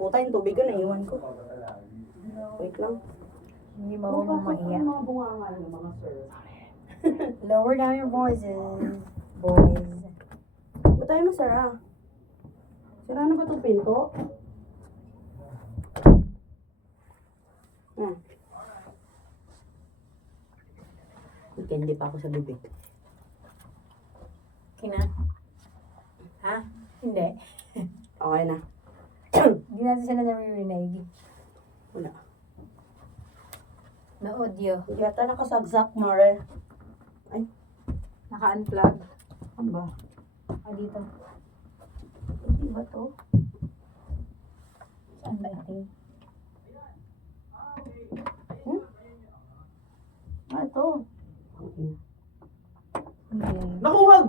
Puta, yung tubig ko, naiwan ko. Wait lang. Hindi marunong mahiya. Mga bunganga ng mga sir. Lower down your voices, boys. Ba't tayo masara? Sira na ba itong pinto? Ah. Hindi pa ako sa bibig. Kina? Ha? Hindi. Okay na. Hindi natin sila naririnig. Wala. Na audio. Yata nakasagsak, Mare. Ay, Naka-unplug. ano ba? Ah, dito. Hindi ba to? Saan ba ito? Ah, ito. Hindi. Naku, wag!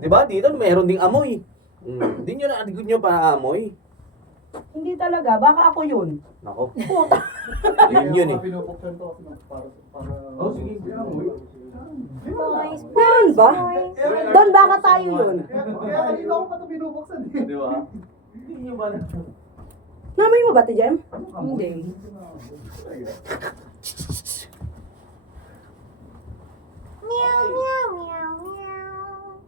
Di ba? Dito meron ding amoy. Hindi nyo na, hindi nyo pa amoy. Hindi talaga. Baka ako yun. Nako. Puta. Yun eh. Pinupuksan to para Oh, sige. Boys, Meron ba? boys. Doon baka tayo yun. Kaya kanina ko pa ito pinupuksan eh. Di ba? Hindi nyo ba na? Namoy mo ba, Ate Jem? Hindi. Meow, meow, meow, meow.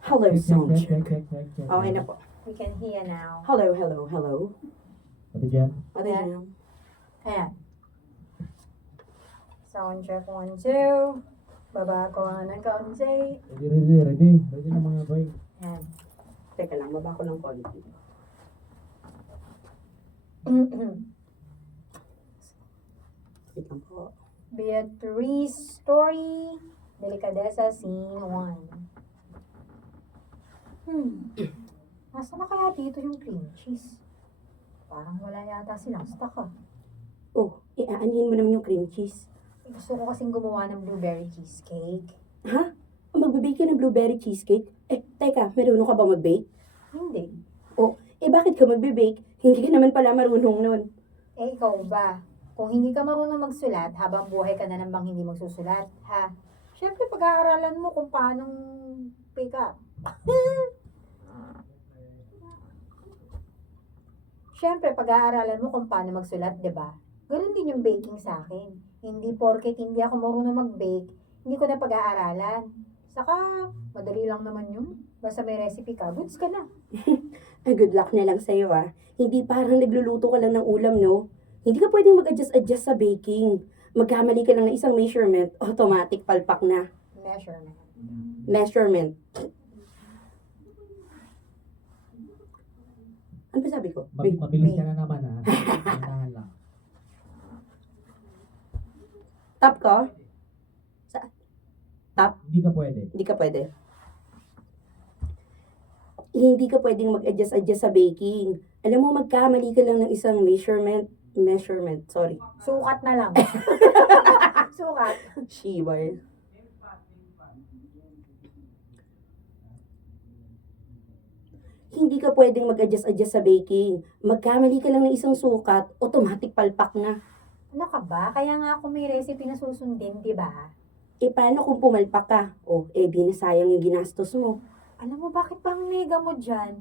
Hello, sound check. check. Okay na po. We can hear now. Hello, hello, hello. Ate Jem, Ate Yeah. Jem. Ayan. Sound check 1, 2. Baba ko nga ng kaunti. ready na mga boy. Ayan. Teka lang, baba ko ng konti. Wait lang po. Beatrice story. Delicadeza scene 1. Nasa na kaya dito yung cream cheese? Parang wala yata silang stock ah. Oh, iaanhin mo naman yung cream cheese. Gusto ko kasing gumawa ng blueberry cheesecake. Ha? Magbibake ka ng blueberry cheesecake? Eh, teka, marunong ka ba mag-bake? Hindi. Oh, bakit ka magbe-bake? Hindi ka naman pala marunong nun. Eh, ikaw ba? Kung hindi ka marunong magsulat, habang buhay ka na namang hindi magsusulat, ha? Siyempre, pag-aaralan mo kung paano pick up. Siyempre, pag-aaralan mo kung paano magsulat, di ba? Ganun din yung baking sa akin. Hindi porket hindi ako marunong mag-bake, hindi ko na pag-aaralan. Saka, madali lang naman yun. Basta may recipe ka, goods ka na. Ay, good luck na lang sa'yo ah. Hindi parang nagluluto ka lang ng ulam, no? Hindi ka pwedeng mag-adjust sa baking. Magkamali ka lang ng isang measurement, automatic palpak na. Measurement. Measurement. Ano ba sabi ko? Mabilis ka na naman ha. Tandahan lang. Top ko? Sa top? Hindi ka pwede. Hindi ka pwede. Hindi ka pwedeng mag-adjust sa baking. Alam mo, magkamali ka lang ng isang measurement, sorry. Sukat na lang. Sukat. Shibar. Hindi ka pwedeng mag-adjust sa baking. Magkamali ka lang ng isang sukat, automatic palpak na. Ano ka ba? Kaya nga ako may recipe na susundin, di ba? Eh, paano kung pumalpak ka? O, di na sayang yung ginastos mo. Alam mo, bakit bang nega mo dyan?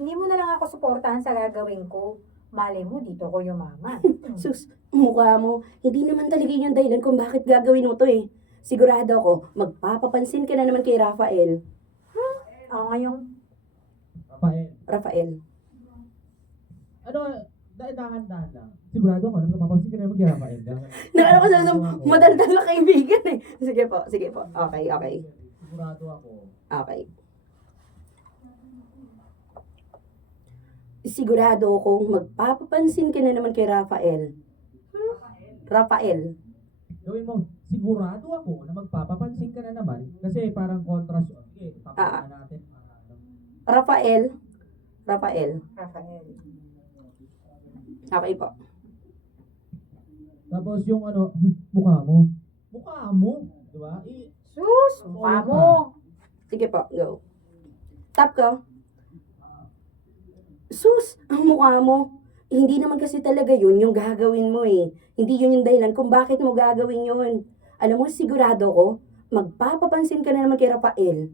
Hindi mo na lang ako suportahan sa gagawin ko. Malay mo, dito ko yumaman. Sus, mukha mo. Hindi naman talaga yun yung dahilan kung bakit gagawin mo to eh. Sigurado ako, magpapapansin ka na naman kay Rafael. Ako ngayong, Rafael. Ano, dahan-dahan lang. Sigurado ako, napapansin ka na mag Rafael. Nakala ko sa madaldal na kaibigan eh. Sige po. Okay. Sigurado ako. Okay. Sigurado akong magpapapansin ka na naman kay Rafael. Rafael. Gawin mo, sigurado ako na magpapapansin ka na naman kasi parang contrast. Okay, papakita natin. Rafael. Rafael. Okay po. Tapos yung ano, mukha mo. Mukha mo, di ba? Sus, mukha mo. Sige po, go. Tap ko. Sus, ang mukha mo. Hindi naman kasi talaga yun yung gagawin mo eh. Hindi yun yung dahilan kung bakit mo gagawin yun. Alam mo, sigurado ko, magpapapansin ka na naman kay Rafael.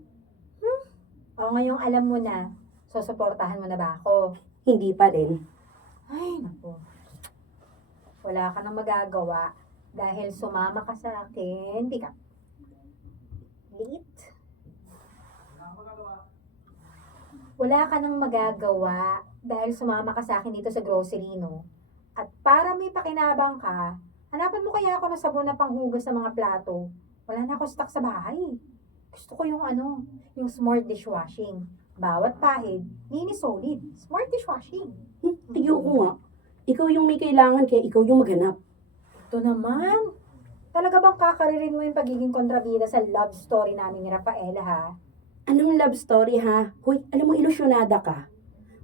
O ngayong alam mo na, susuportahan mo na ba ako? Hindi pa rin. Ay, naku. Wala ka nang magagawa dahil sumama ka sa akin. Di ka. Late. Wala ka nang magagawa dahil sumama ka sa akin dito sa grocery, no? At para may pakinabang ka, hanapan mo kaya ako ng sabon na panghugas sa mga plato. Wala na ako stock sa bahay. Gusto ko yung yung smart dishwashing. Bawat pahid, linis solid. Smart dishwashing. Ayoko nga. Ikaw yung may kailangan kaya ikaw yung maghanap. Ito naman. Talaga bang kakaririn mo yung pagiging kontrabida sa love story namin ni Rafaela, ha? Anong love story ha? Hoy, alam mo ilusyonada ka.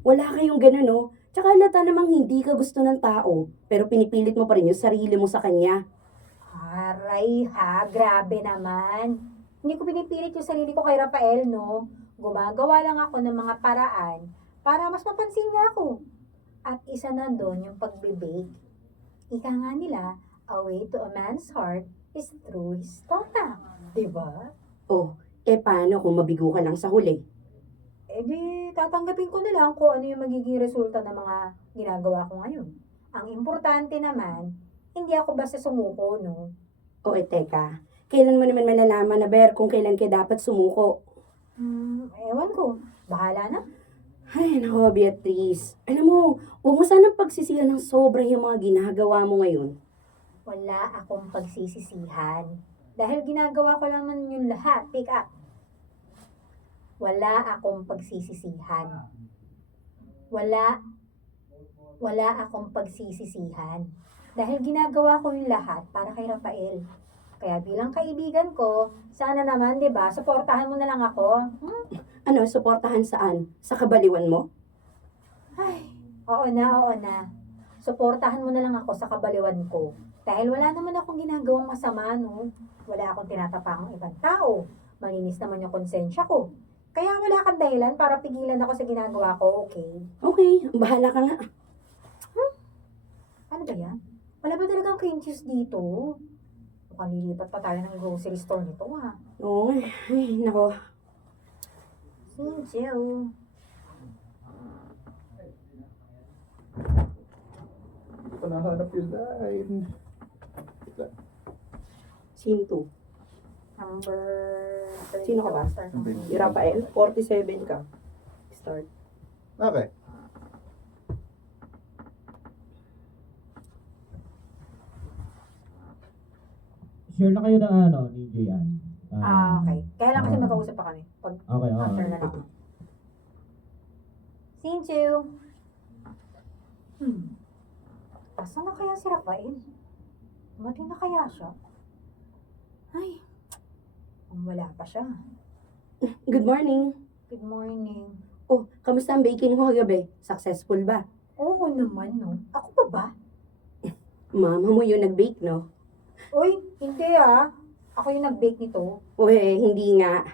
Wala kayong ganun no? Tsaka halata namang hindi ka gusto ng tao, pero pinipilit mo pa rin yung sarili mo sa kanya. Aray ha, grabe naman. Hindi ko pinipilit yung sarili ko kay Rafael, no? Gumagawa lang ako ng mga paraan para mas mapansin niya ako. At isa na doon yung pagbe-bake. Ika nga nila, a way to a man's heart is through his stomach. Diba? Oh, paano kung mabigo ka lang sa huli? Eh di, tatanggapin ko na lang kung ano yung magiging resulta ng mga ginagawa ko ngayon. Ang importante naman, hindi ako basta sumuko, no? O teka, kailan mo naman malalaman na Ber kung kailan ka dapat sumuko? Ewan ko. Bahala na. Ay, nako Beatrice. Alam mo, huwag mo sanang pagsisihan ng sobra yung mga ginagawa mo ngayon. Wala akong pagsisisihan. Dahil ginagawa ko lang naman yung lahat. Pick up. Wala akong pagsisisihan. Wala akong pagsisisihan. Dahil ginagawa ko yung lahat para kay Rafael. Kaya bilang kaibigan ko, sana naman, di ba, suportahan mo na lang ako. Ano, suportahan saan? Sa kabaliwan mo? Ay, oo na. Suportahan mo na lang ako sa kabaliwan ko. Dahil wala naman akong ginagawang masama, no? Wala akong tinatapakang ibang tao. Malinis naman yung konsensya ko. Kaya wala kang dahilan para pigilan ako sa ginagawa ko, okay? Okay, bahala ka nga. Ano ba yan? Wala ba talagang cream cheese dito? Mukhang lilipat pa tayo ng grocery store nito, ha? Oo nga. Ay, nako. Sinjo. Hindi ko nahanap yung line. Sino to? Number 30. Sino ka ba? Si Rafael? 47 ka. Start. Okay. Share na kayo ng ni Jayan. Okay. Kaya lang kasi magkausap pa kami. Pag Okay, after na okay. lang. Sinju. Asa na kaya si Rafael? Dumating na kaya siya? Ay, wala pa siya. Good morning. Good morning. Oh, kamusta ang baking mo kagabi? Successful ba? Oo naman, no? Ako pa ba? Mama mo yung nag-bake, no? Uy, hindi ah. Ako yung nag-bake nito. Uy, hindi nga.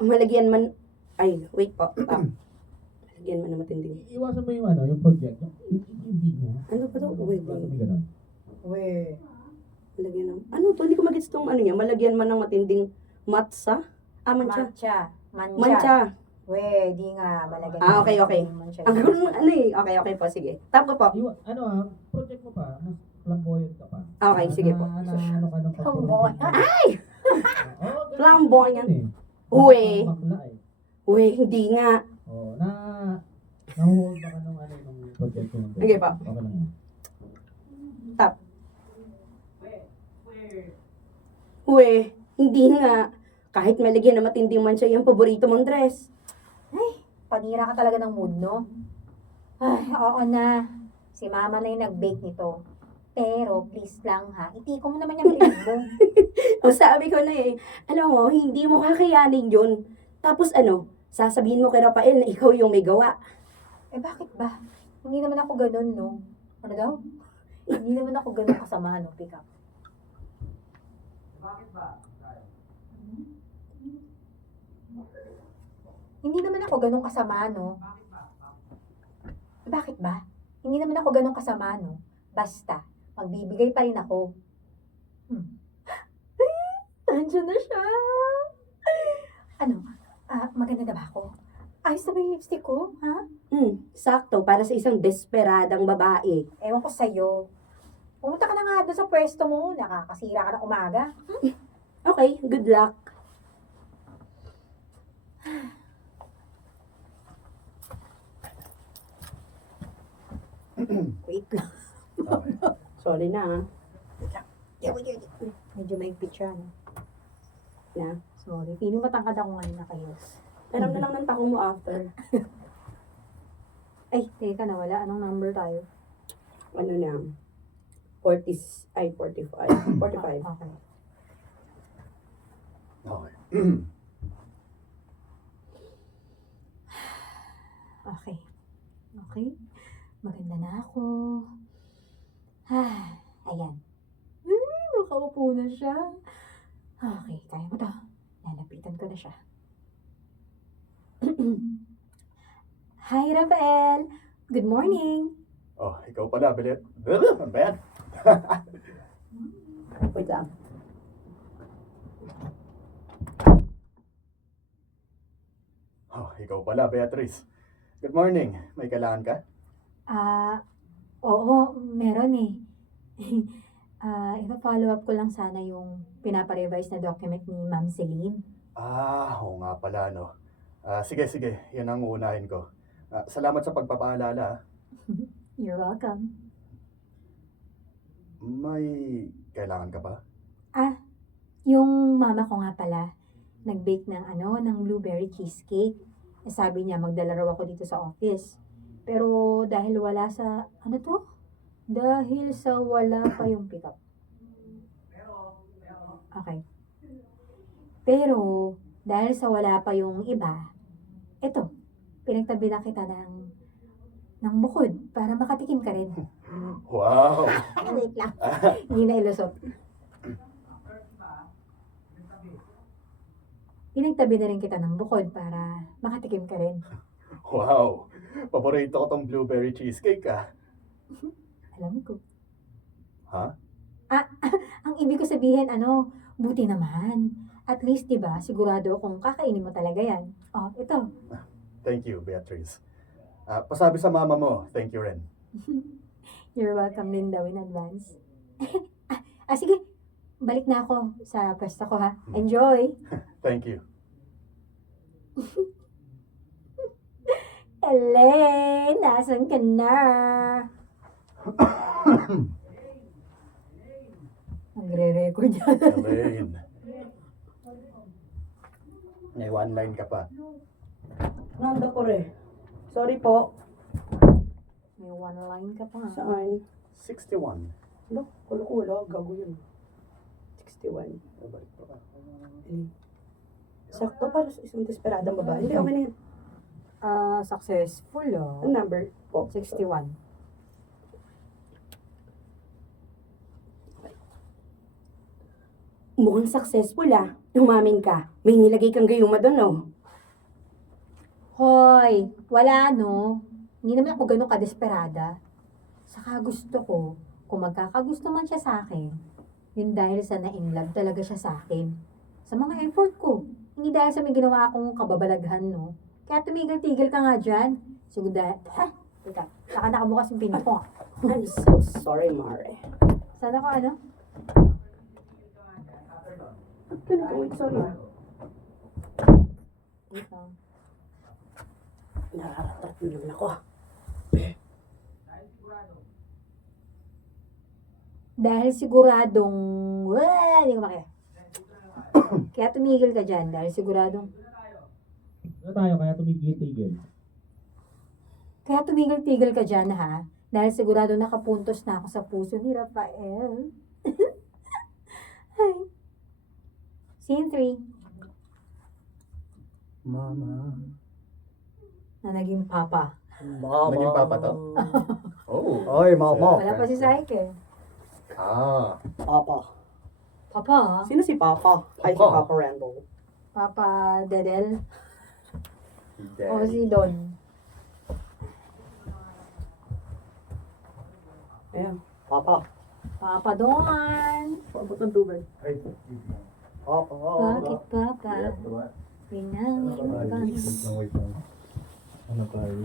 Malagyan man... Ay, wait po. Malagyan man na matindi. Iwasan mo yung project. Hindi niya. Ano ba to? Uy, Iwasan mo yung ganun. Uy. malagyan ng... Ano to? Hindi ko magets tong ano niya. Malagyan man ng matinding matsa? Ah, mancha. Mancha. Uy, di nga. Malagay. Okay. Mancha. Ang gulo ng ano eh. Okay po. Sige. Tap ko po. Project mo pa, mas flamboyant ka pa. Okay, sige po. Ano ka nung Flamboyant? Flamboyant. Uy. Bakla eh. Uy, hindi nga. Oo, na-hold ba ka nung project mo? Sige pa. Okay lang yan. Tap. Uy, hindi nga. Kahit malagyan na matinding mancha yung paborito mong dress. Panira ka talaga ng mood, no? Ay, oo na. Si mama na yung nag-bake nito. Pero, please lang ha, itiko mo naman yung bibig mo. O sabi ko na eh, alam mo, hindi mo kakayanin yun. Tapos sasabihin mo kay Rafael na ikaw yung may gawa. Eh, bakit ba? Hindi naman ako ganun, no? Ano daw? Hindi naman ako ganun kasama, no? Pick up. Hindi naman ako ganun kasama, no? Bakit ba? Hindi naman ako ganun kasama, no? Basta, magbibigay pa rin ako. Nandiyan na siya! Maganda na ba ako? Ayos na ba yung lipstick ko? Ha? Sakto, para sa isang desperadang babae. Ewan ko sa'yo. Pumunta ka na nga doon sa pwesto mo. Nakakasira ka ng umaga. Okay, good luck. Wait lang. Okay. Sorry na, ha? Medyo maigpit siya, no? Na. Sorry. Feeling matangkad ako ngayon na kayo. Alam na lang ng tako mo after. Ay, teka na wala. Anong number tayo? Ano na? 45. 45. Okay. Okay. Okay. Okay. Maganda na ako. Ayan. Nakaupo na siya. Okay, kaya mo to. Lalapitan ko na siya. Hi, Rafael. Good morning. Oh, ikaw pala, Belet. Ang bad. Wait lang. Oh, ikaw pala, Beatrice. Good morning. May kailangan ka? Oo, meron eh. Ipa-follow up ko lang sana yung pinapa-revise na document ni Ma'am Celine. Oo nga pala, no. Sige, sige. Yan ang uunahin ko. Salamat sa pagpapaalala. You're welcome. May kailangan ka ba? Yung mama ko nga pala, nag-bake ng blueberry cheesecake. Sabi niya, magdala raw ako dito sa office. Pero dahil wala sa, Dahil sa wala pa yung pickup. Okay. Pero, dahil sa wala pa yung iba, eto, pinagtabi na kita ng bukod para makatikim ka rin. Wow! Wait lang. Hindi na ilusot. Pinagtabi na rin kita ng bukod para makatikim ka rin. Wow! Paborito ko tong blueberry cheesecake, Alam ko. Ha? Ang ibig ko sabihin, buti naman. At least, diba, sigurado kung kakainin mo talaga yan. Oh, ito. Thank you, Beatrice. Pasabi sa mama mo, thank you rin. You're welcome din daw in advance. Sige. Balik na ako sa pwesto ko, ha? Enjoy! Thank you. Elaine, nasan ka na? Nagre-record yan. Elaine. May one line ka pa. Nanda ko rin. Sorry po. May one line ka pa. Saan? 61. Ano? Kulo-kulo. Gago yun. 61. Balik pa ka. Sakto para sa isang desperadang babae. Hindi, okay na yan. Successful, Ang number po. 61. Mukhang successful Umamin ka. May nilagay kang gayuma doon, no? Hoy, wala no. Hindi naman ako ganun kadesperada. Saka gusto ko, kung magkakagusto man siya sa akin, yun dahil sa na-inlove talaga siya sa akin. Sa mga effort ko. Hindi dahil sa may ginawa akong kababalaghan, no? Kaya tumigil-tigil ka nga dyan. Siguro dahil, teka, saka nakabukas yung pinto ko. I'm so sorry, Mare. Sana ko Ganito, wait, sorry. Ito. Nararatat mo naman ako. Dahil siguradong, hindi ko makaya. Kaya tumigil ka dyan dahil siguradong, Ano tayo kaya tumigil-tigil? kaya tumigil-tigil ka dyan ha. Dahil sigurado nakapuntos na ako sa puso ni Rafael. Ay. Scene 3. Mama. Na naging papa. Naging papa to? Oh. Oy, mama. Wala pa si Saike. Papa. Papa? Sino si Papa? Ay, si Papa. Papa Randall. Papa Dedel? Daddy. O si Don? Ayan. Papa. Papa Don? Paabot ng tubig. Papa. Bakit Papa? Wait lang. Ano tayo?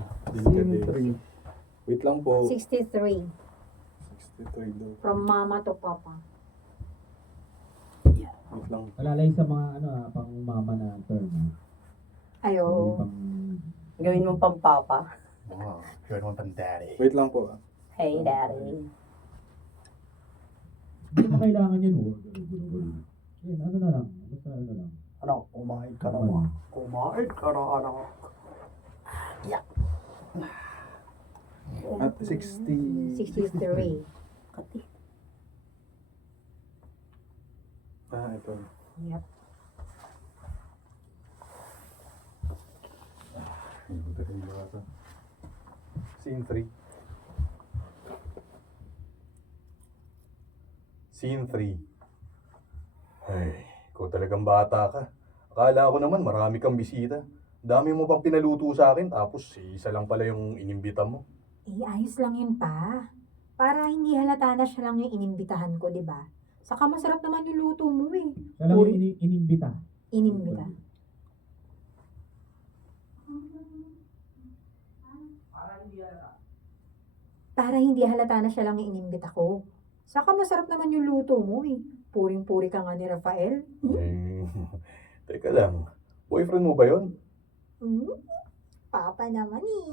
Wait lang po. 63. 63 daw. From mama to papa. Wait lang. Alalay sa mga pang mama na term. Ayo. Pang Gawin mo pang papa. Oh, yun naman pang daddy. Wait lang po. Hey, daddy. Hindi mo kailangan yan. Yan, ano na lang. Basta ano lang. Ano, kumain ka na. Kumain ka na, anak. At 60. 63. Kati. Ito. Yep. Scene 3. Scene 3. Ay, ikaw talagang bata ka. Akala ko naman marami kang bisita. Dami mo pang pinaluto sa akin, tapos isa lang pala yung inimbita mo. Eh, ayos lang yun pa. Para hindi halata na siya lang yung inimbitahan ko, di ba? Saka masarap naman yung luto mo eh. Siya lang yung inimbita. Inimbita. Para hindi halata na siya lang yung inimbita ko. Saka masarap naman yung luto mo eh. Puring-puri ka nga ni Rafael. Eh, teka lang. Boyfriend mo ba yon? Hmm? Papa naman eh.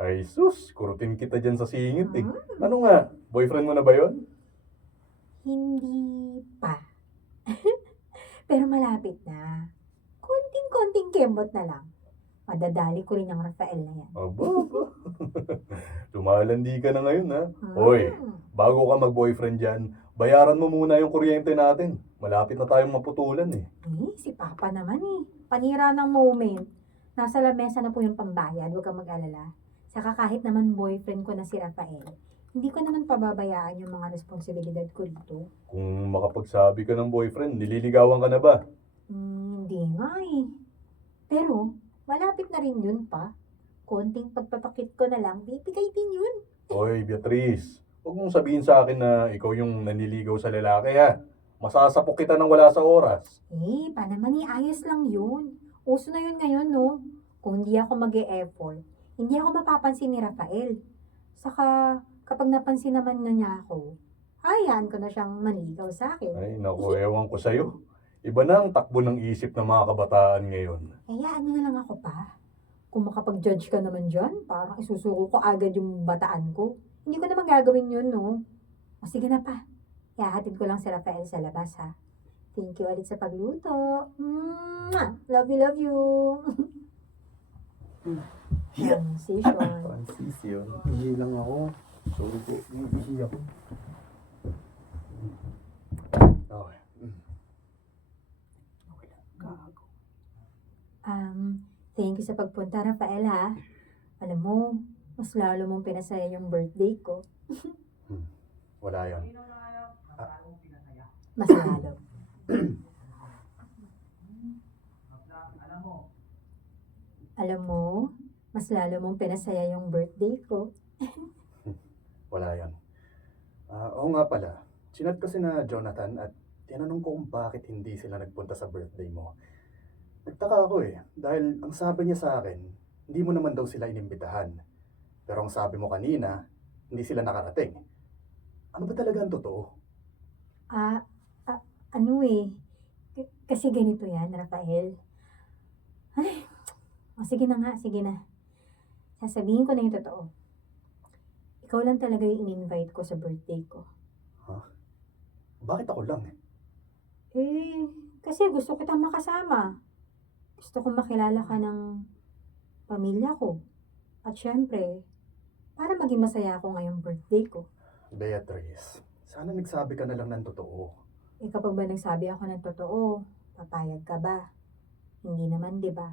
Ay sus, kurutin kita dyan sa singit eh. Ano nga, boyfriend mo na ba yon? Hindi pa. Pero malapit na. Konting-konting kembot na lang. Madadali ko rin ang Rafael na yan. Aba. Lumalandi ka na ngayon ha. Hoy, bago ka mag-boyfriend dyan, bayaran mo muna yung kuryente natin. Malapit na tayong maputulan eh. Si Papa naman eh. Panira ng moment. Nasa lamesa na po yung pambayad, huwag kang mag-alala. Saka kahit naman boyfriend ko na si Rafael, hindi ko naman pababayaan yung mga responsibilidad ko dito. Kung makapagsabi ka ng boyfriend, nililigawan ka na ba? Hindi nga eh. Pero, malapit na rin yun pa. Konting pagpapakit ko na lang, bibigay din yun. Hoy, Beatrice, huwag mong sabihin sa akin na ikaw yung nanliligaw sa lalaki ha. Masasapok kita nang wala sa oras. Pa naman ayos lang yun. Uso na yun ngayon, no? Kung hindi ako mag-e-effort, hindi ako mapapansin ni Rafael. Saka, kapag napansin naman na niya ako, hayaan ko na siyang manligaw sa akin. Ay, naku, ewan ko sa'yo. Iba na ang takbo ng isip ng mga kabataan ngayon. Hayaan niyo na lang ako pa. Kung makapag-judge ka naman dyan, parang isusuko ko agad yung bataan ko. Hindi ko naman gagawin yun, no? O sige na pa. Ihahatid ko lang si Rafael sa labas, ha? Thank you ulit sa pagluto. Mwah! Love you, love you. Yeah. See you, Sean. Francis yun. Hindi lang ako. Sorry po. Hindi ako. Okay. Thank you sa pagpunta, Rafael, ha? Alam mo, mas lalo mong pinasaya yung birthday ko. Wala yan. Mas lalo. Alam mo, mas lalo mong pinasaya yung birthday ko. Wala yan. Oo nga pala. Chinat ko si na Jonathan at tinanong ko kung bakit hindi sila nagpunta sa birthday mo. Nagtaka ako eh. Dahil ang sabi niya sa akin, hindi mo naman daw sila inimbitahan. Pero ang sabi mo kanina, hindi sila nakarating. Ano ba talaga ang totoo? Ano eh. Kasi ganito yan, Rafael. Ay, sige na nga, sige na. Sasabihin ko na yung totoo. Ikaw lang talaga yung in-invite ko sa birthday ko. Bakit ako lang? Kasi gusto kitang makasama. Gusto kong makilala ka ng pamilya ko. At syempre, para maging masaya ako ngayong birthday ko. Beatrice, sana nagsabi ka na lang ng totoo. Kapag ba nagsabi ako ng totoo, papayag ka ba? Hindi naman, di ba?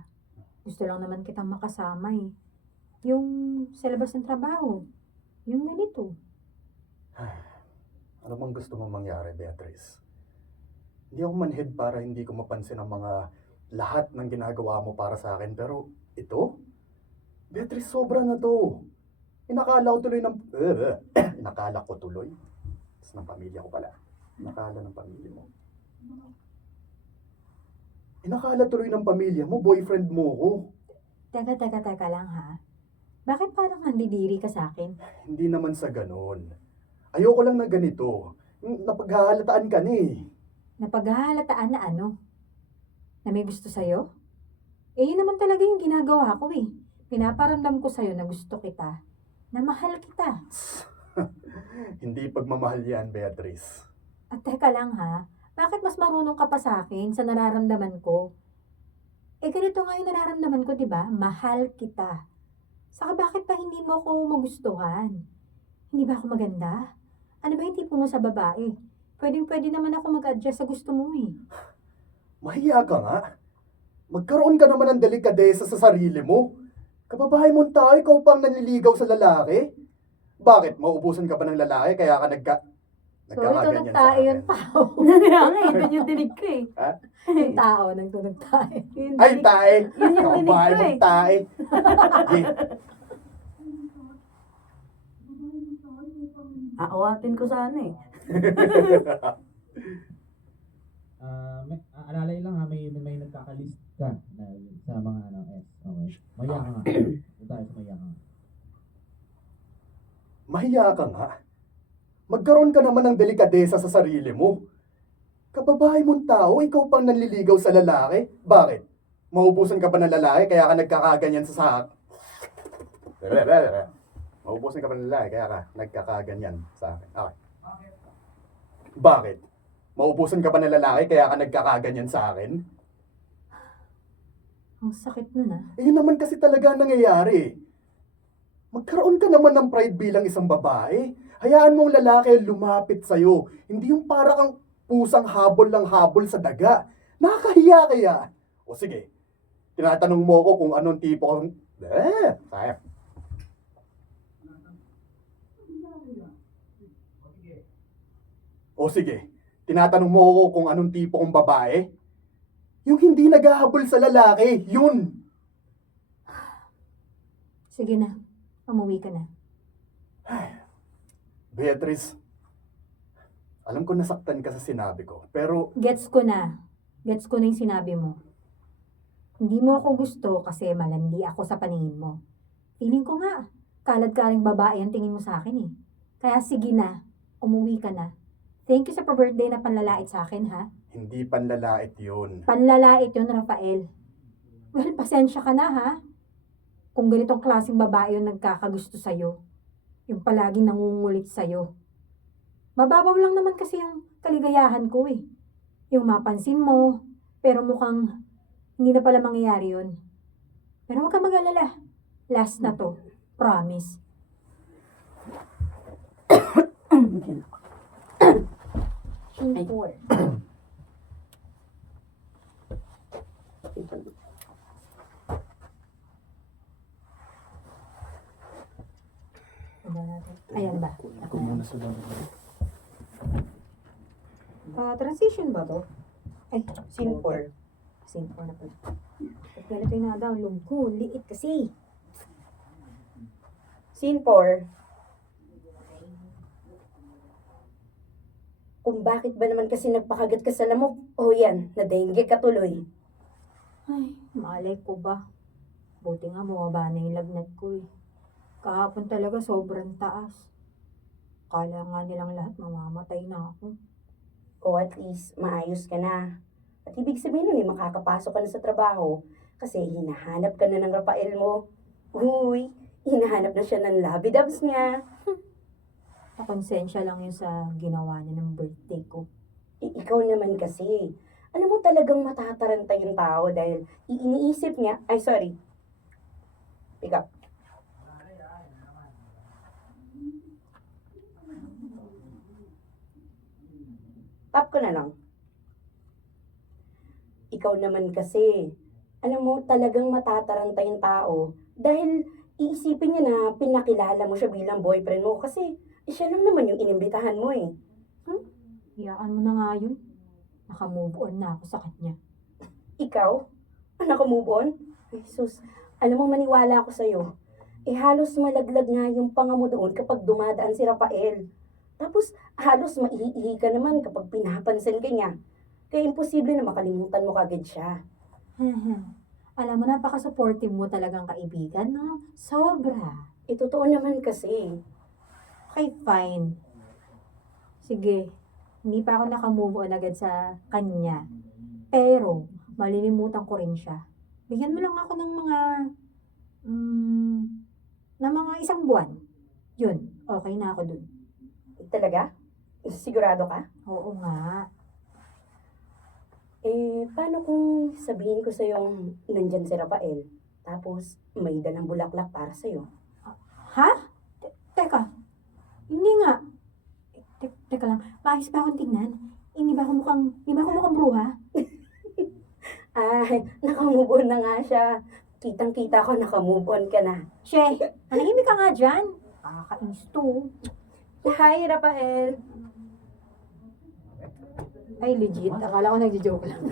Gusto lang naman kitang makasama eh. Yung sa labas ng trabaho. Yung ganito. Ano bang gusto mong mangyari, Beatrice? Hindi ako manhid para hindi ko mapansin ang mga lahat ng ginagawa mo para sa akin. Pero ito? Beatrice, sobra na to. Inakala ko tuloy ng... Inakala ko tuloy. Tapos ng pamilya ko pala. Inakala ng pamilya mo. Inakala tuloy ng pamilya mo, boyfriend mo ko. Teka lang ha. Bakit parang nandidiri ka sa akin? Hindi naman sa ganon. Ayoko lang na ganito. Napaghahalataan ka na eh. Napaghahalataan na ano? Na may gusto sa'yo? Eh, yun naman talaga yung ginagawa ko eh. Pinaparamdam ko sa'yo na gusto kita. Na mahal kita. Hindi pagmamahal yan, Beatrice. At teka lang ha. Bakit mas marunong ka pa sa akin sa nararamdaman ko? Eh, ganito nga yung nararamdaman ko, di ba? Mahal kita. Saka bakit pa hindi mo ako magustuhan? Hindi ba ako maganda? Ano ba yung tipo mo sa babae? Pwede naman ako mag-adjust sa gusto mo eh. Mahiya ka nga. Magkaroon ka naman ng delikadesa sa sarili mo. Kababae mong tao, ikaw pang nanliligaw sa lalaki. Bakit? Mauubusan ka ba ng lalaki kaya ka So, ito nagkakaganyan sa nagtae akin? yung tao. Kaya nga, yun yung dinig ko eh. Ha? Yung tao, nagtunog tayo. Ay, tae! Yun yung dinig Kababae ko eh. mong tae. Sige. Aawatin ko sana eh. Alalay lang ha, may nagkakalist ka na, sa mga ano, S. Okay. Maya ka nga. Ito tayo sa maya ka nga. Mahiya ka nga. Magkaroon ka naman ng delikadesa sa sarili mo. Kababae mong tao, ikaw pang nanliligaw sa lalaki. Bakit? Maubusan ka ba ng lalaki kaya ka nagkakaganyan sa Maubusan ka ba ng lalaki kaya ka nagkakaganyan sa akin? Okay. Bakit? Maubusan ka ba ng lalaki kaya ka nagkakaganyan sa akin? Ang sakit nun ah. Eh, yun naman kasi talaga ang nangyayari. Magkaroon ka naman ng pride bilang isang babae. Hayaan mong lalaki ang lumapit sa'yo. Hindi yung para kang pusang habol lang habol sa daga. Nakakahiya kaya. O sige, tinatanong mo ko kung anong tipo kang... Sayang. O sige, tinatanong mo ko kung anong tipo kong babae? Yung hindi naghahabol sa lalaki, yun! Sige na, umuwi ka na. Beatrice, alam ko nasaktan ka sa sinabi ko, pero Gets ko na. Gets ko na yung sinabi mo. Hindi mo ako gusto kasi malandi ako sa paningin mo. Feeling ko nga, kalad-karing babae ang tingin mo sa akin eh. Kaya sige na, umuwi ka na. Thank you sa pa-birthday na panlalait sa akin ha. hindi panlalait yun. Panlalait yun, Rafael. Well, pasensya ka na ha. Kung ganitong klaseng babae yung nagkakagusto sa'yo. Yung palaging nangungulit sa'yo. Mababaw lang naman kasi yung kaligayahan ko eh. Yung mapansin mo, pero mukhang hindi na pala mangyayari yun. Pero huwag ka mag-alala. Last na to. Promise. Sure. Ayan ba? Transition ba to? Ay, Scene 4. Scene 4 na pala. At ganito yung na-download ko. Liit kasi. Scene 4. Kung bakit ba naman kasi nagpakagat ka sa lamok? Oh yan, na-dengue ka tuloy. Ay, malay ko ba? Buti nga bumaba na yung lagnat ko eh. Kahapon talaga sobrang taas. Kala nga nilang lahat mamamatay na ako. O at least, maayos ka na. At ibig sabihin nun makakapasok ka na sa trabaho kasi hinahanap ka na ng Rafael mo. Uy, hinahanap na siya ng labidabs niya. Nakonsensya lang yun sa ginawa niya ng birthday ko. Ikaw naman kasi. Alam mo talagang matataranta yung tao dahil iniisip niya, ay sorry. Pick up. Tap ko na lang. Ikaw naman kasi. Alam mo, talagang matataranta yung tao dahil iisipin niya na pinakilala mo siya bilang boyfriend mo kasi siya lang naman yung inimbitahan mo eh. Iyaan mo na nga yun. Naka-move on na ako sa kanya. Ikaw? Naka-move on? Ay, sus, alam mo maniwala ako sa'yo. Eh halos malaglag nga yung panga mo doon kapag dumadaan si Rafael. Tapos halos maihi ka naman kapag pinapansin ka niya. Kaya imposible na makalimutan mo kagad siya. Alam mo, napaka-supportive mo talagang kaibigan, no? Sobra. Totoo naman kasi. Okay, fine. Sige, hindi pa ako nakamove on agad sa kanya. Pero, malilimutan ko rin siya. Bigyan mo lang ako ng mga isang buwan. Yun, okay na ako dun. Talaga? Sigurado ka? Oo nga. Paano kung sabihin ko sa'yong nandyan si Rafael, tapos may dalang bulaklak para sa'yo? Ha? Teka, hindi nga. Teka lang, maayos ba akong tingnan? Hindi ba ako mukhang bruha? Ay, nakamove on na nga siya. Kitang-kita ko nakamove on ka na. She, manahimik ka nga dyan. Nakakainis to. Hi, Rafael! Ay, legit. Akala ko nagjo-joke lang.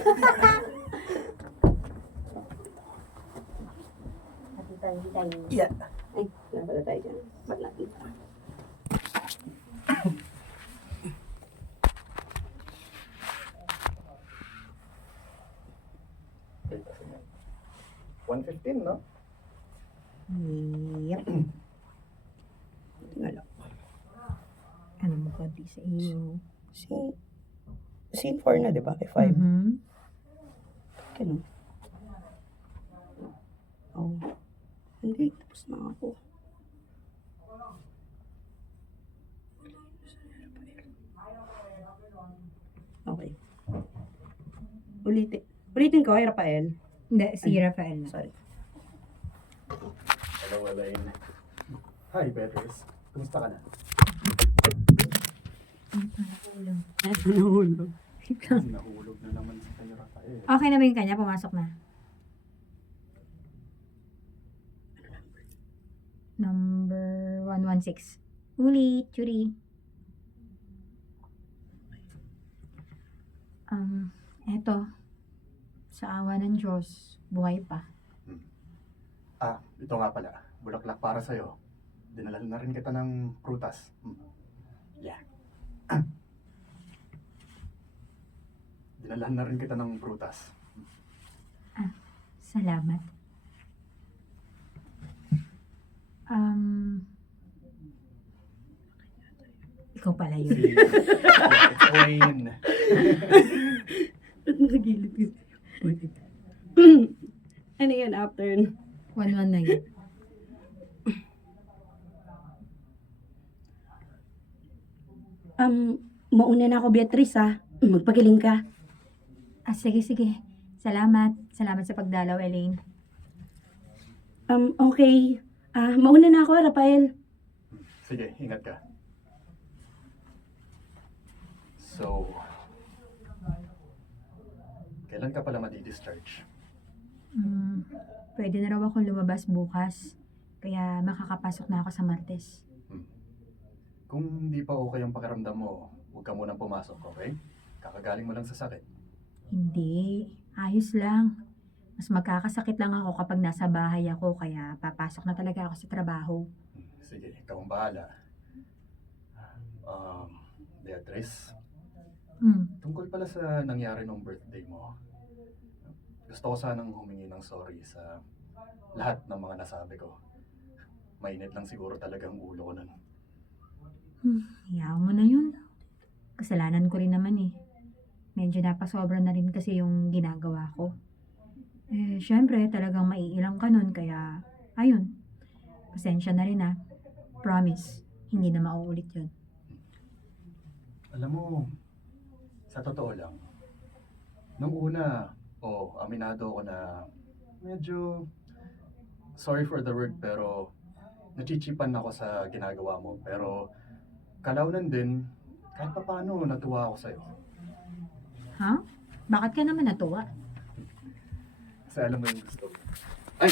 Tayo. Yeah. Ay, napala tayo dyan. Ba't natin? Wait a second. 1:15, no? Yep. Tingala. Ano mo konti sa iyo? Scene 4 na, di ba? 5. Mm-hmm. Ganun. Oh. Hindi, tapos na ako. Okay. Ulitin ko, Rafael. Hindi, si Rafael na. Sorry. Hello, Elaine. Hi, Beatrice. Kumusta ka na? Nahulog. Nahulog na naman si Kayo Rafael. Okay na ba yung kanya? Pumasok na. Number 116. Ulit, Churi. Eto. Sa awa ng Diyos, buhay pa. Ito nga pala. Bulaklak para sa'yo. Dinala na rin kita ng prutas. Yeah. Dinalahan na rin kita ng prutas. Salamat. Ikaw pala yun. It's Wayne. Ba't nakagilid ka? Ano yan, after? 119. Mauna na ako, Beatrice, ha? Magpagaling ka. Sige. Salamat. Salamat sa pagdalaw, Elaine. Okay. Mauna na ako, Rafael. Sige, ingat ka. So, kailan ka pala madi-discharge? Pwede na raw akong lumabas bukas. Kaya makakapasok na ako sa Martes. Kung hindi pa okay ang pakiramdam mo, huwag ka munang pumasok, okay? Kakagaling mo lang sa sakit. Hindi. Ayos lang. Mas magkakasakit lang ako kapag nasa bahay ako. Kaya papasok na talaga ako sa trabaho. Sige, ikaw ang bahala. Beatrice, tungkol pala sa nangyari nung birthday mo, gusto ko sanang humingi ng sorry sa lahat ng mga nasabi ko. Mainit lang siguro talagang ulo ko nun. Hayaan mo na yun. Kasalanan ko rin naman eh. Medyo napasobra na rin kasi yung ginagawa ko. Syempre talagang maiilang ka nun. Kaya, ayun. Pasensya na rin ah. Promise, hindi na mauulit yun. Alam mo, sa totoo lang, nung una, aminado ko na medyo sorry for the word pero nachichipan ako sa ginagawa mo. Pero kalaunan din, kahit pa paano natuwa ako sa'yo. Ha? Bakit ka naman natuwa? Kasi alam mo yung gusto ko. Ay,